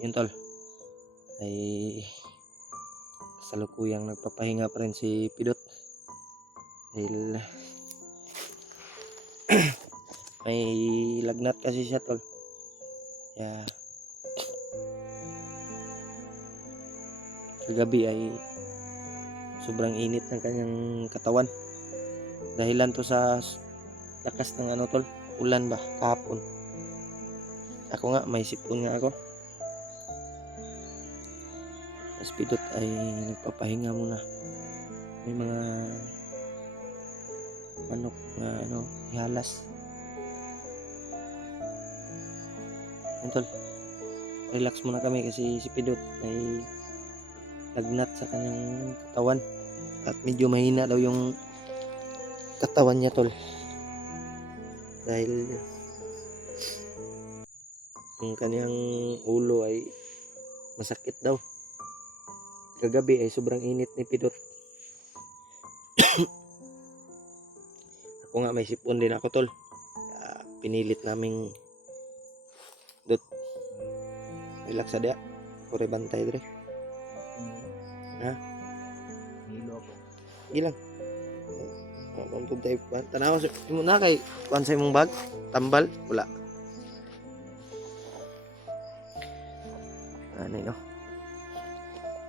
Yun tol, ay kasalukuyang nagpapahinga pa rin si Pidot dahil may lagnat kasi siya tol. Kaya kagabi ay sobrang init ng kanyang katawan. Dahilan to sa lakas ng tol, ulan ba kahapon. Ako nga may sipon nga ako. Mas Pidot ay nagpapahinga muna. May mga manok na ihalas. Yan tol, relax muna kami kasi si Pidot ay lagnat sa kanyang katawan at medyo mahina daw yung katawan niya tol, dahil yung kanyang ulo ay masakit daw. Kagabi ay sobrang init ni Pidot. Ako nga may sipon din ako tol. Pinilit naming Dot, relax sa dia. Kore bantay dre. Ha? Hilo ako. Ilang. Mabuntog tayo. Tanaw mo na kay kuan sa imong bag. Tambal wala. Ano no?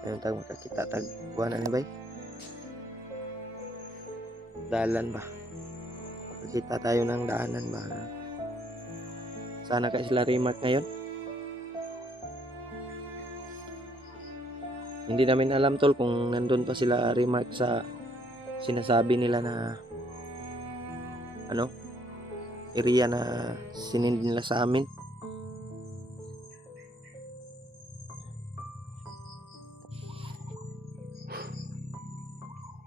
Ayun tag makakita tag kuan ani bay. Dalan ba? Makakita tayo ng daanan ba? Sana kay sila Rimark ngayon. Hindi namin alam tol kung nandun pa sila Rimark sa sinasabi nila na area na sinend nila sa amin.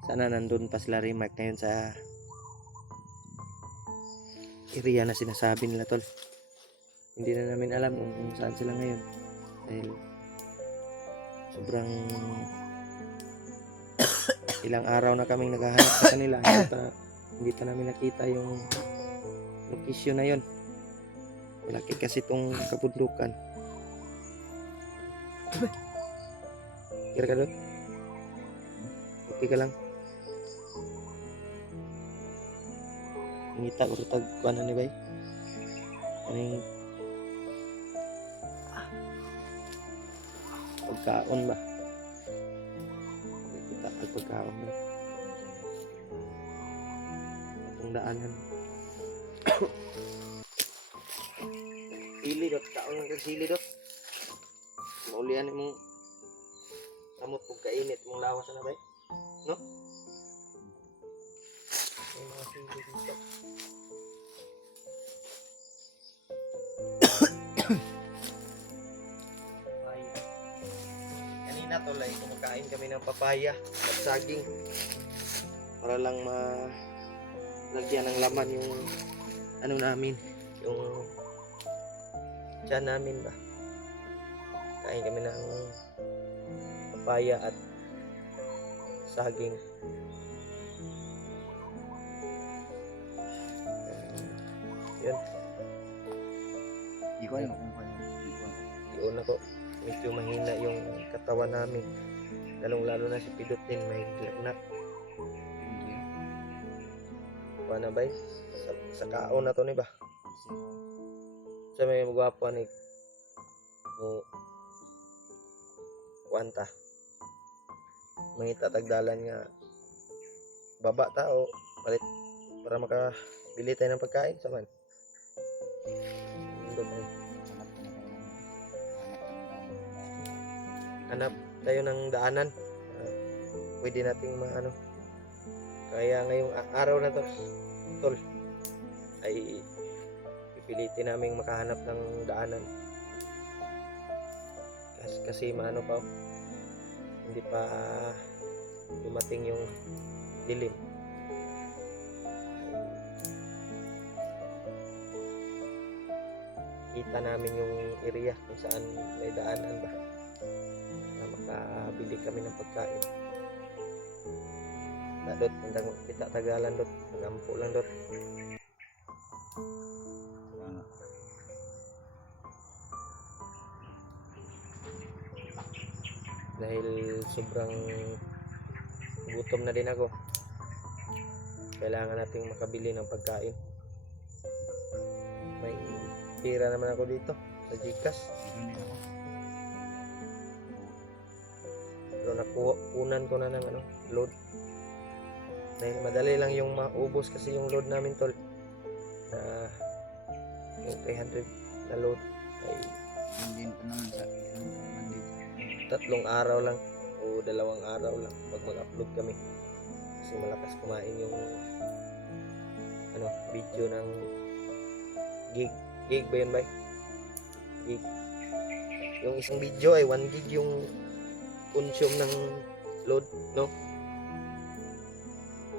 Sana nandun pa sila Rimark ngayon sa area na sinasabi nila tol. Hindi na namin alam kung saan sila ngayon dahil sobrang ilang araw na kaming naghahanap sa kanila. Hindi pa namin nakita yung location na yon. Malaki kasi itong kabundukan. Kira ka doon? Okay ka lang? Ngita ko tag kuan ni bay. Aning pagkaon ba? Kita ang pagkaon ba? Itong daanan. Sili dot, kaon ng sili dot. Maulian mong samot kung kainit mong lawas na bay. No? May mga sili dito. Kanina tolay, kumakain kami ng papaya at saging para lang malagyan ng laman yung namin, yung tiyan namin ba. Kain kami ng papaya at saging. Yun. Hindi ko alam kung paano. Yun ako. Medyo mahina yung katawan namin. Lalong-lalo na si Pidot din. May lagnat. Paano ba? Sa kaon na to ni ba? Sa may magwapo ni kuwanta. Mangita tagdalan nga baba tao palit para makabili tayo ng pagkain sa man. Hanap tayo ng daanan. Pwede nating kaya ngayong araw na to tol ay pipilitin namin makahanap ng daanan kasi maano pa hindi pa dumating yung dilim. Kita namin yung area kung saan may daanan ba na makabili kami ng pagkain. Dot, tandang kita tagalan dot, nagampo lang dot. dahil sobrang gutom na din ako. Kailangan nating makabili ng pagkain. May pira naman ako dito sa Gcash. Ganyan ako. Pero nakunan ko na ng load. Dahil madali lang yung maubos kasi yung load namin tol. Na yung 300 na load ay Hindi pa naman sa Monday. 3 araw lang o 2 araw lang pag mag-upload kami. Kasi malakas kumain yung video ng gig ba yun ba? Gig. Yung isang video ay 1 gig yung consume ng load, no?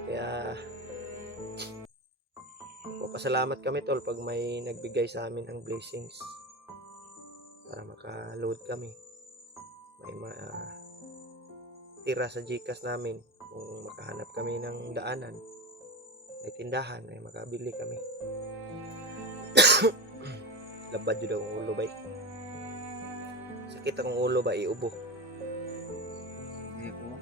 Kaya pasalamat kami tol pag may nagbigay sa amin ng blessings para maka-load kami. May tira sa Gcash namin kung makahanap kami ng daanan, may tindahan, ay makabili kami. Labad yun akong ulo ba? Sakit akong ulo ba? Iubo. Hindi ko.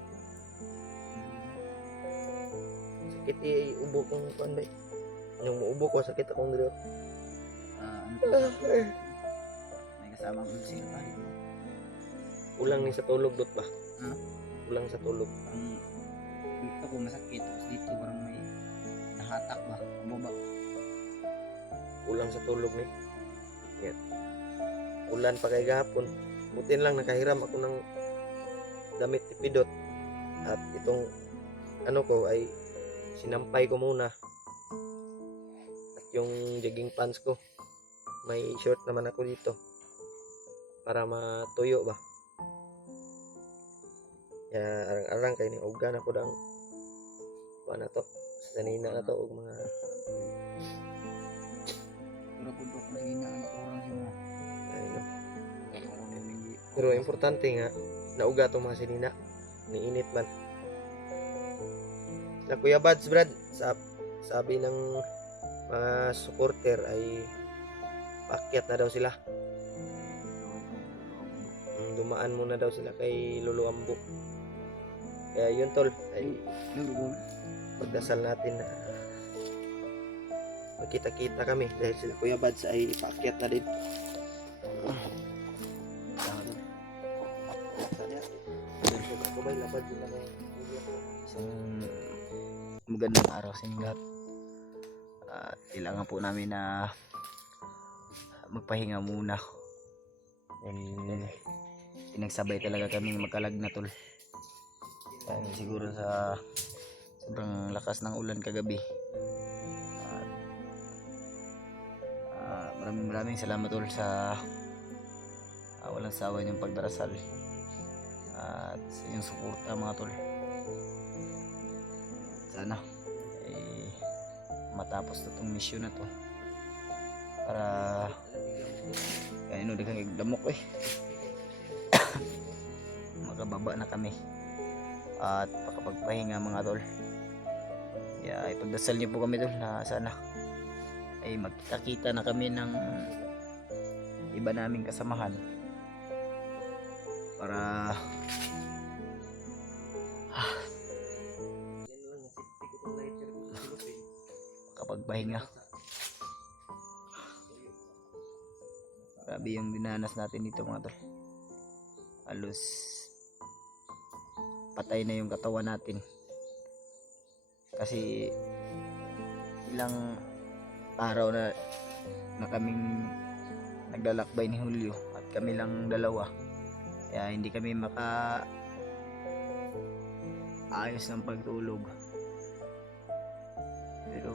Sakit iubo kong kuan ba? Yung muubo ko, sakit akong dito. Ano to? May kasama ko sila pa. Ulang ni sa tulog dot ba? Ha? Ulang sa tulog. Ang dito ko masakit. Tapos dito parang may nahatak ba? Abo ba? Ulang sa tulog ni. Yan. Ulan pa kay gahapon. Butin lang nakahiram ako ng damit tipidot. At itong ko ay sinampay ko muna. At yung jogging pants ko, may short naman ako dito para matuyo ba. Ya arang-arang kay ni ugan ako dang na to. Sanina na to og mga Pero kung ko mahina ang orang si mo. ano. Parang may Pero importante nga nauga tong mga sinina. Niinit man. Na Kuya Bads Brad, sabi ng mga supporter ay paakyat na daw sila. Dumaan muna daw sila kay Lolo Ambo. Kaya yun tol, ay pagdasal natin na magkita-kita kami dahil sila Kuya Bads ay paakyat na din. Isang magandang araw sa inyo lahat. Kailangan po namin na magpahinga muna. Pinagsabay talaga kaming magkalag na tol. Dahil siguro sa sobrang lakas ng ulan kagabi. Maraming salamat tol sa walang sawa niyong pagdarasal at sa inyong suporta mga tol. Sana matapos na itong mission na to para daghang igdamok makababa na kami at makapagpahinga mga tol. Kaya ipagdasal niyo po kami tol na sana ay magkita-kita na kami ng iba naming kasamahan para makapagpahinga. Grabe yung dinanas natin dito mga tol. Halos patay na yung katawan natin kasi ilang araw na kaming naglalakbay ni Julio at kami lang dalawa, kaya hindi kami ayos ng pagtulog. Pero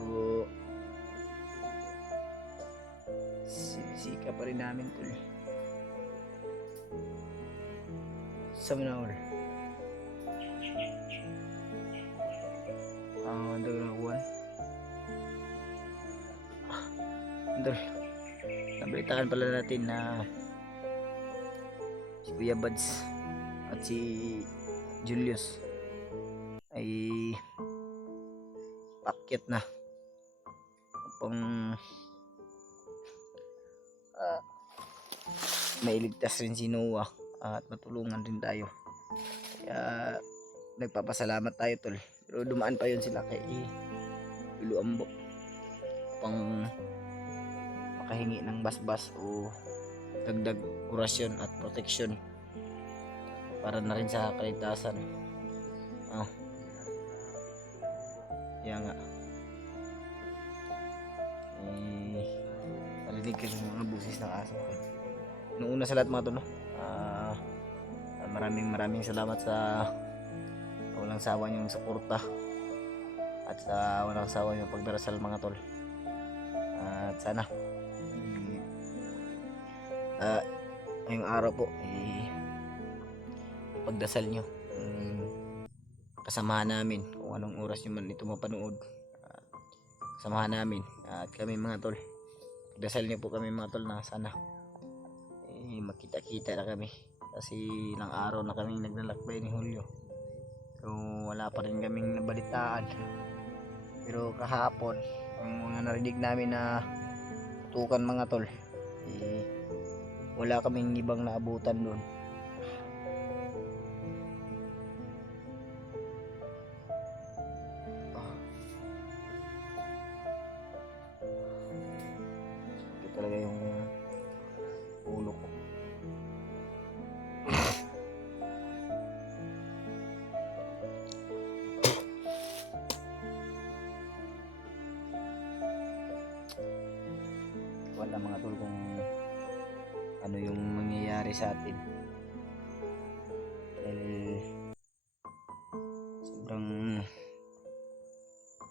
sinisika pa rin namin tol sa manawal. Ang dagdaguan Andol, nabalitaan pala natin na si Kuya Bads at si Julius ay paakyat na upang mailigtas rin si Noah at matulungan rin tayo Kaya nagpapasalamat tayo tol. Pero dumaan pa yun sila kay Lolo Ambo upang makahingi ng basbas o dagdag orasyon at proteksyon para na rin sa kaligtasan. Kaya nga narinig ko yung mga busis ng aso. Noong una sa lahat mga tol, no? Maraming salamat sa walang sawa niyong suporta at sa walang sawa niyong pagdarasal mga tol. At sana ngayong araw po ipagdasal nyo kasamahan namin kung anong oras nyo man ito mapanood. Kasamahan namin at kami mga tol, dasal nyo po kami mga tol na sana makita-kita na kami kasi ilang araw na kaming naglalakbay ni Julio pero wala pa rin kaming nabalitaan. Pero kahapon yung mga narinig namin na tutukan mga tol, wala kaming ibang naabutan doon. Sakit talaga yung ulo ko. Wala mga tol kung ano yung mangyayari sa atin dahil sobrang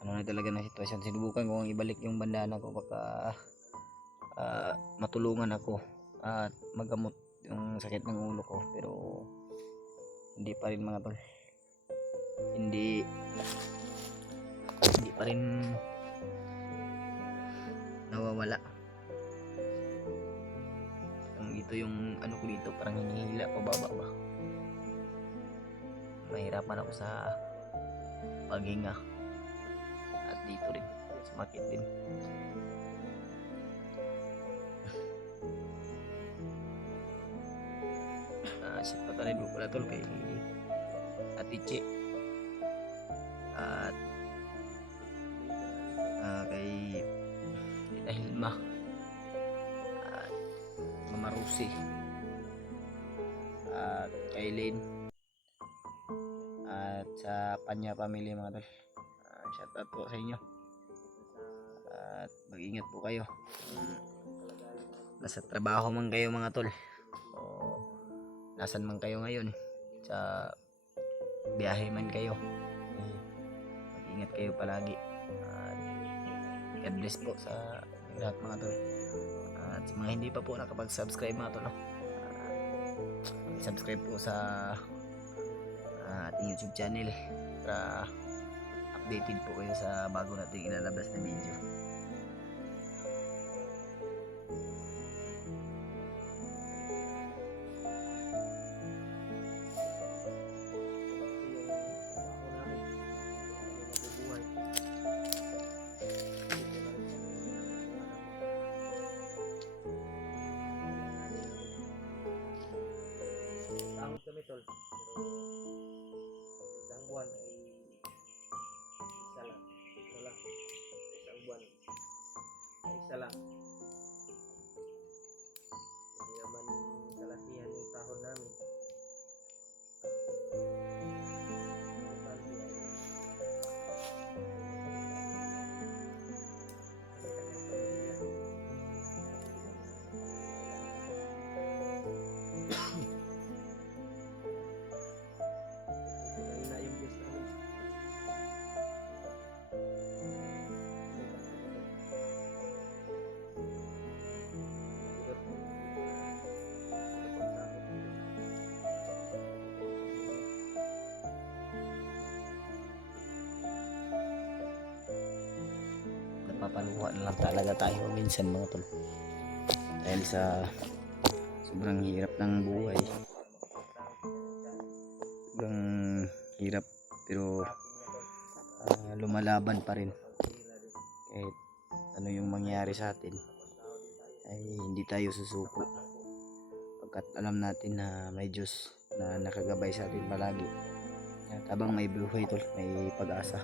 ano na talaga ng sitwasyon. Sinubukan ko ang ibalik yung bandana ko baka matulungan ako at magamot yung sakit ng ulo ko pero hindi pa rin mga tol, hindi pa rin nawawala. Ito yung ano ko dito, parang hinihila pababa ba. Mahirapan ako sa paghinga at dito rin sumakit din. Shout out rin po pala tol kay Atiche at kay Tita Hilma at Mama Rosie at kay Lynn at sa Panya family mga tol. Shout out po sa inyo at mag-ingat po kayo. Nasa trabaho man kayo mga tol o nasan man kayo ngayon, sa biyahe man kayo, mag-ingat kayo palagi at God bless po sa lahat mga tol. At sa mga hindi pa po nakapag-subscribe mga tol, subscribe po sa ating YouTube channel para updated po kayo sa bago nating ilalabas na video. Sahod kami tol, pero isang buwan ay isa lang. Isang buwan ay isa lang. Hindi naman kalakihan yung sahod namin. Napapaluha na lang talaga tayo minsan mga tol dahil sa sobrang hirap ng buhay. Sobrang hirap pero lumalaban pa rin kahit ano yung mangyari sa atin ay hindi tayo susuko pagkat alam natin na may Diyos na nakagabay sa atin palagi. At habang may buhay tol, may pag-asa.